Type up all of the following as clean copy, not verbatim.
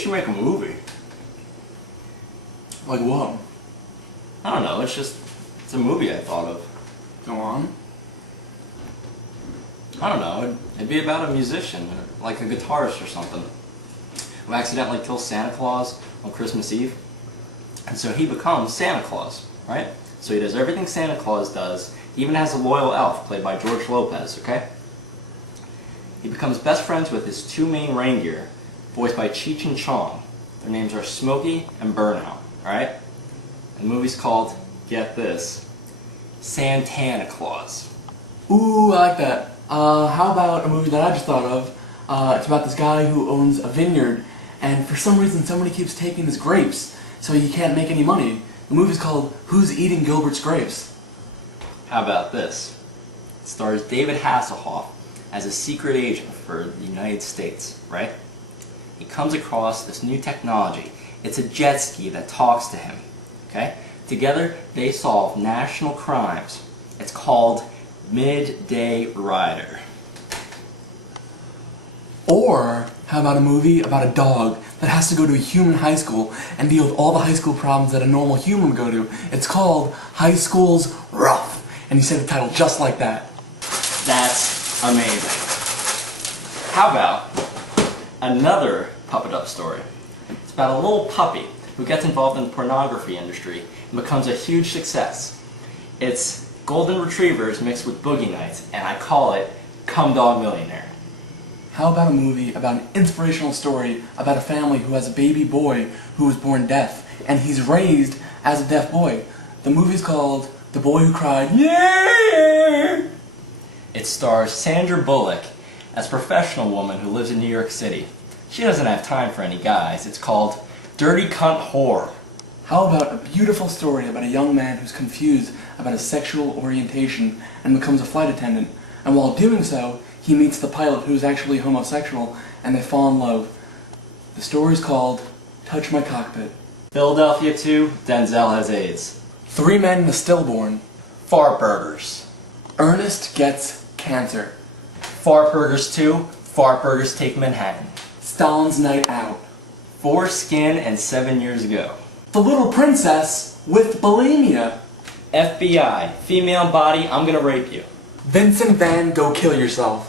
should make a movie. Like what? I don't know, it's a movie I thought of. Go on. I don't know, it'd be about a musician, or like a guitarist or something, who accidentally kills Santa Claus on Christmas Eve. And so he becomes Santa Claus, right? So he does everything Santa Claus does. He even has a loyal elf, played by George Lopez, okay? He becomes best friends with his two main reindeer, voiced by Cheech and Chong. Their names are Smokey and Burnout, alright? And the movie's called, get this, Santana Claus. Ooh, I like that. How about a movie that I just thought of? It's about this guy who owns a vineyard, and for some reason somebody keeps taking his grapes, so he can't make any money. The movie's called Who's Eating Gilbert's Grapes? How about this? It stars David Hasselhoff as a secret agent for the United States, right? He comes across this new technology. It's a jet ski that talks to him, okay? Together, they solve national crimes. It's called Midday Rider. Or, how about a movie about a dog that has to go to a human high school and deal with all the high school problems that a normal human would go to? It's called High School's Rough. And you said the title just like that. That's amazing. How about another puppet up story? It's about a little puppy who gets involved in the pornography industry and becomes a huge success. It's golden retrievers mixed with boogie nights, and I call it Cum Dog Millionaire. How about a movie about an inspirational story about a family who has a baby boy who was born deaf, and he's raised as a deaf boy? The movie's called The Boy Who Cried, Yeah! It stars Sandra Bullock as a professional woman who lives in New York City. She doesn't have time for any guys. It's called Dirty Cunt Whore. How about a beautiful story about a young man who's confused about his sexual orientation and becomes a flight attendant, and while doing so, he meets the pilot who's actually homosexual, and they fall in love. The story's called Touch My Cockpit. Philadelphia 2, Denzel has AIDS. Three Men and a Stillborn. Fart Burgers. Ernest Gets Cancer. Fart Burgers 2, Fart Burgers Take Manhattan. Stalin's Night Out. Foreskin and 7 Years Ago. The Little Princess with Bulimia. FBI, female body, I'm gonna rape you. Vincent Van Go Kill Yourself.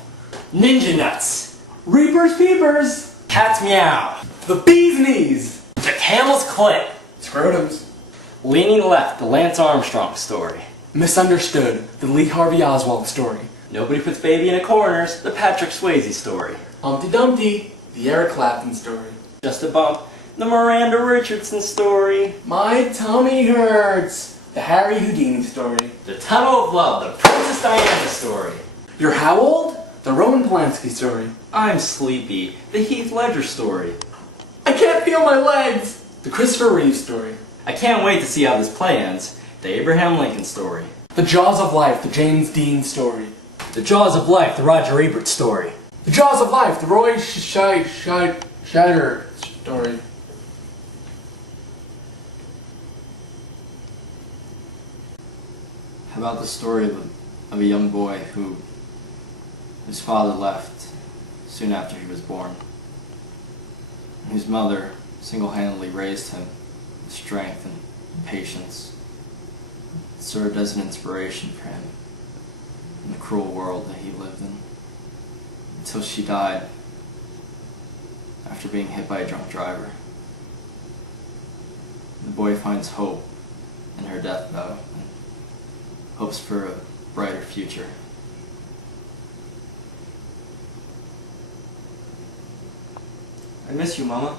Ninja Nuts. Reaper's Peepers. Cat's Meow. The Bee's Knees. The Camel's Clit. Scrotums. Leaning Left, the Lance Armstrong story. Misunderstood, the Lee Harvey Oswald story. Nobody Puts Baby in a Corners, the Patrick Swayze story. Humpty Dumpty, the Eric Clapton story. Just a Bump, the Miranda Richardson story. My Tummy Hurts, the Harry Houdini story. The Tunnel of Love, the Princess Diana story. You're how old? The Roman Polanski story. I'm Sleepy, the Heath Ledger story. I can't feel my legs, the Christopher Reeve story. I can't wait to see how this play ends, the Abraham Lincoln story. The Jaws of Life, the James Dean story. The Jaws of Life, the Roger Ebert story. The Jaws of Life, the Roy Scheider story. How about the story of a young boy whose father left soon after he was born, and whose mother single-handedly raised him with strength and patience. It served as an inspiration for him in the cruel world that he lived in, until she died after being hit by a drunk driver. The boy finds hope in her death, though, and hopes for a brighter future. I miss you, Mama.